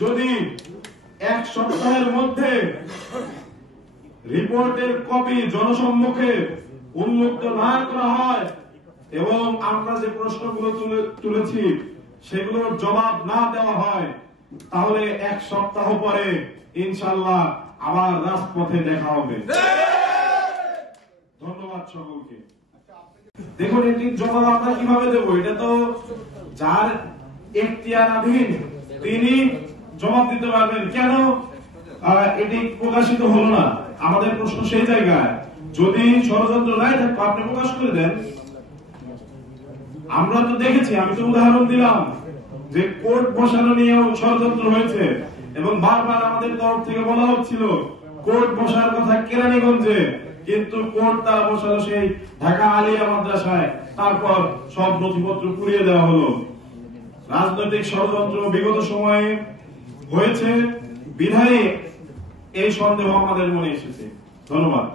যদি এক সপ্তাহের মধ্যে রিপোর্টের কপি জনসম্মুখে উন্মুক্ত না করা হয় এবং আমরা যে প্রশ্নগুলো তুলেছি সেগুলোর জবাব না দেওয়া হয়, তাহলে এক সপ্তাহ পরে ইনশাআল্লাহ আবার রাজপথে দেখা হবে। ধন্যবাদ সকলকে। দেখুন, এটি জবাব আমরা কিভাবে দেব? এটা তো যার এখতিয়ারাধীন তিনি জবাব দিতে পারবেন। কেন এটি প্রকাশিত হলো না? আমাদের প্রশ্ন সেই জায়গায়, যদি ষড়যন্ত্র নাই থাকে আপনি প্রকাশ করে দেন। আমরা তো দেখেছি, আমি তো উদাহরণ দিলাম যে কোর্ট বসানো নিয়েও ষড়যন্ত্র হয়েছে এবং বারবার আমাদের তরফ থেকে বলা হচ্ছিল কোর্ট বসার কথা কেরানীগঞ্জে, কিন্তু কোর্ট তারা বসালো সেই ঢাকা আলিয়া মাদ্রাসায়। তারপর সব নথিপত্র পুড়িয়ে দেওয়া হলো। রাজনৈতিক ষড়যন্ত্র বিগত সময়ে হয়েছে বিধায় এই সন্দেহ আমাদের মনে এসেছে। ধন্যবাদ।